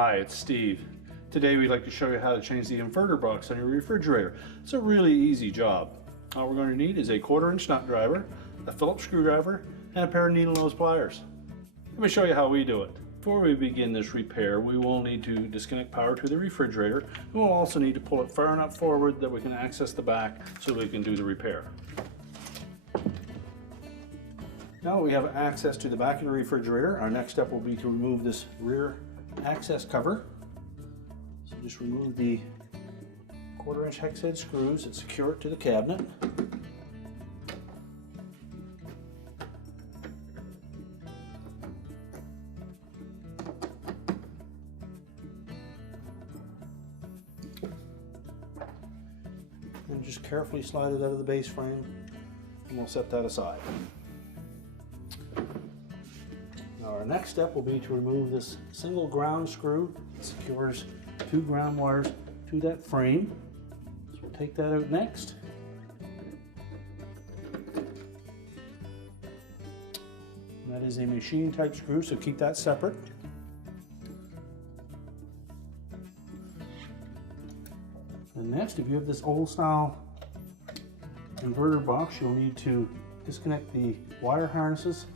Hi, it's Steve. Today we'd like to show you how to change the inverter box on your refrigerator. It's a really easy job. All we're going to need is a 1/4" nut driver, a Phillips screwdriver, and a pair of needle nose pliers. Let me show you how we do it. Before we begin this repair, we will need to disconnect power to the refrigerator, and we'll also need to pull it far enough forward that we can access the back so we can do the repair. Now that we have access to the back of the refrigerator, our next step will be to remove this rear access cover. So just remove the 1/4" hex head screws that secure it to the cabinet. And just carefully slide it out of the base frame, and we'll set that aside. Now our next step will be to remove this single ground screw that secures 2 ground wires to that frame. So we'll take that out next. And that is a machine type screw, so keep that separate. And next, if you have this old style inverter box, you'll need to disconnect the wire harnesses.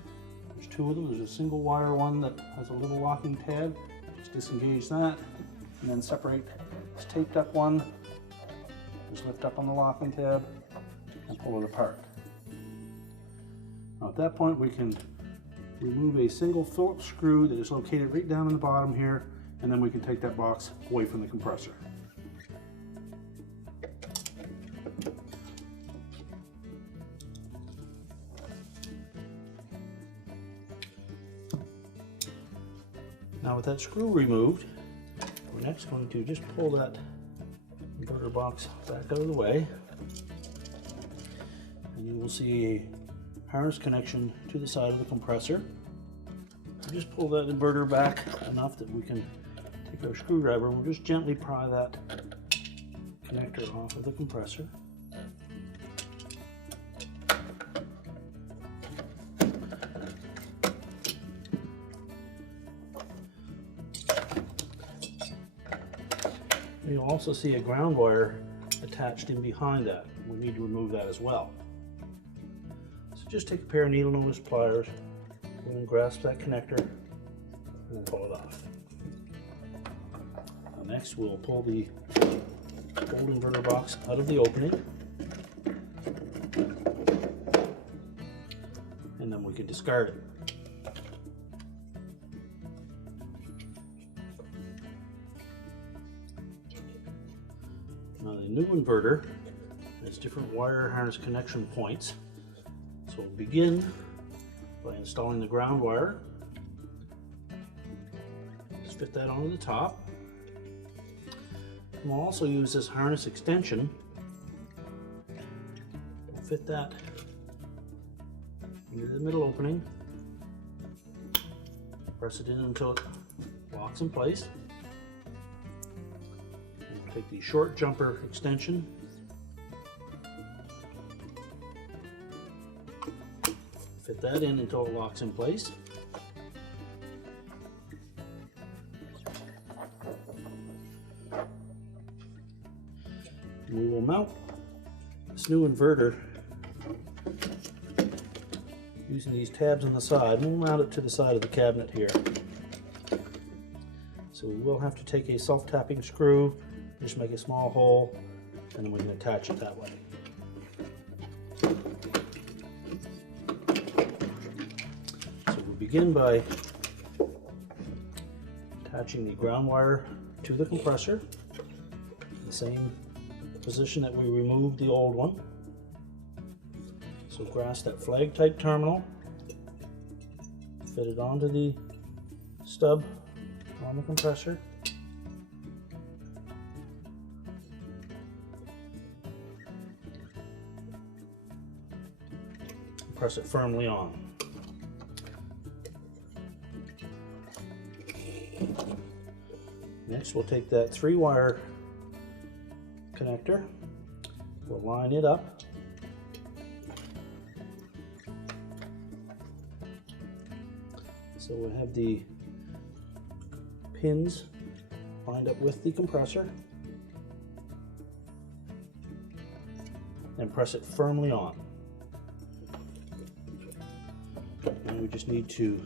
There's 2 of them. There's a single wire one that has a little locking tab. Just disengage that and then separate this taped up one. Just lift up on the locking tab and pull it apart. Now at that point we can remove a single Phillips screw that is located right down in the bottom here, and then we can take that box away from the compressor. Now with that screw removed, we're next going to just pull that inverter box back out of the way, and you will see a harness connection to the side of the compressor. So just pull that inverter back enough that we can take our screwdriver and we'll just gently pry that connector off of the compressor. You'll also see a ground wire attached in behind that. We need to remove that as well. So just take a pair of needle nose pliers and grasp that connector and then pull it off. Now next we'll pull the old inverter box out of the opening, and then we can discard it. Now the new inverter has different wire harness connection points. So we'll begin by installing the ground wire. Just fit that onto the top. And we'll also use this harness extension. We'll fit that into the middle opening. Press it in until it locks in place. Take the short jumper extension, fit that in until it locks in place. We will mount this new inverter using these tabs on the side. We'll mount it to the side of the cabinet here. So we will have to take a self-tapping screw, just make a small hole, and then we can attach it that way. So we'll begin by attaching the ground wire to the compressor, in the same position that we removed the old one. So grasp that flag type terminal, fit it onto the stub on the compressor. Press it firmly on. Next we'll take that 3-wire connector, we'll line it up, so we'll have the pins lined up with the compressor, and press it firmly on. And we just need to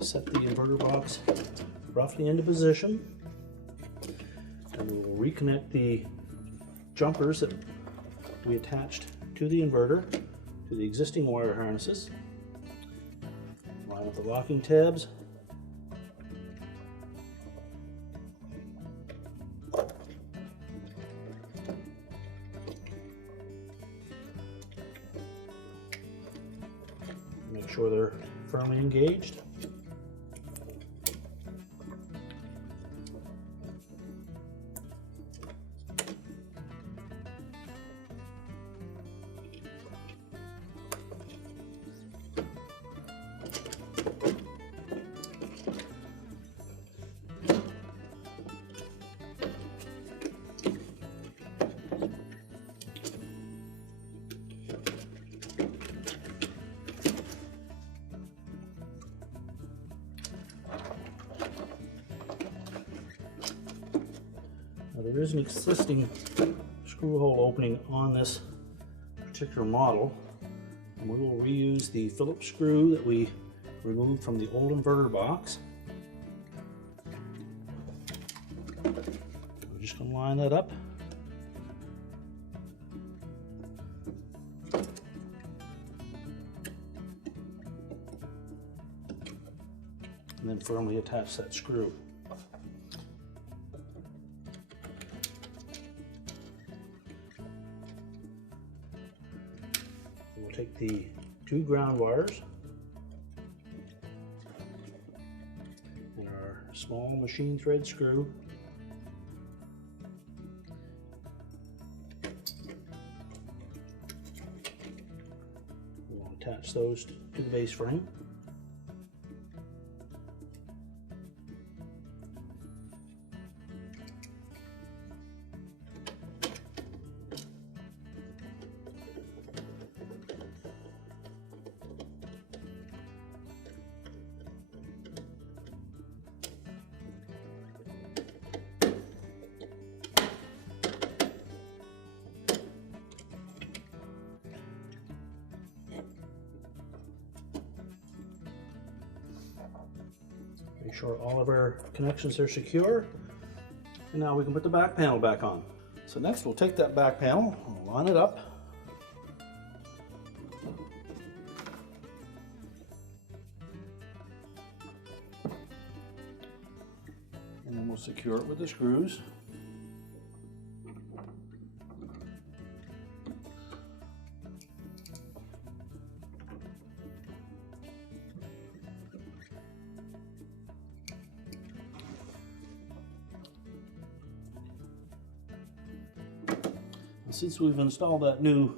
set the inverter box roughly into position, and we will reconnect the jumpers that we attached to the inverter to the existing wire harnesses. Line up the locking tabs. Make sure they're firmly engaged. There is an existing screw hole opening on this particular model, and we will reuse the Phillips screw that we removed from the old inverter box. We're just going to line that up. And then firmly attach that screw. We'll take the two ground wires and our small machine thread screw, we'll attach those to the base frame. Make sure all of our connections are secure, and now we can put the back panel back on. So next we'll take that back panel, we'll line it up, and then we'll secure it with the screws. Since we've installed that new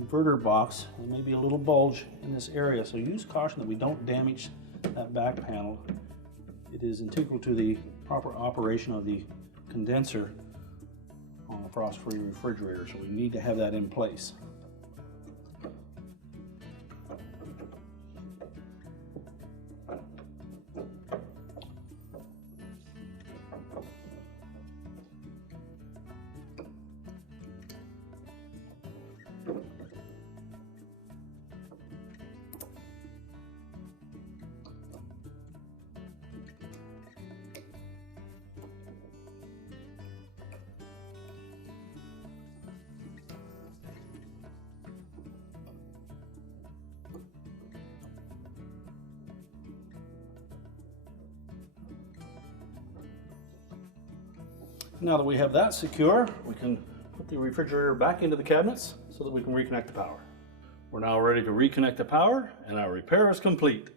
inverter box, there may be a little bulge in this area, so use caution that we don't damage that back panel. It is integral to the proper operation of the condenser on a frost-free refrigerator, so we need to have that in place. Now that we have that secure, we can put the refrigerator back into the cabinets so that we can reconnect the power. We're now ready to reconnect the power, and our repair is complete.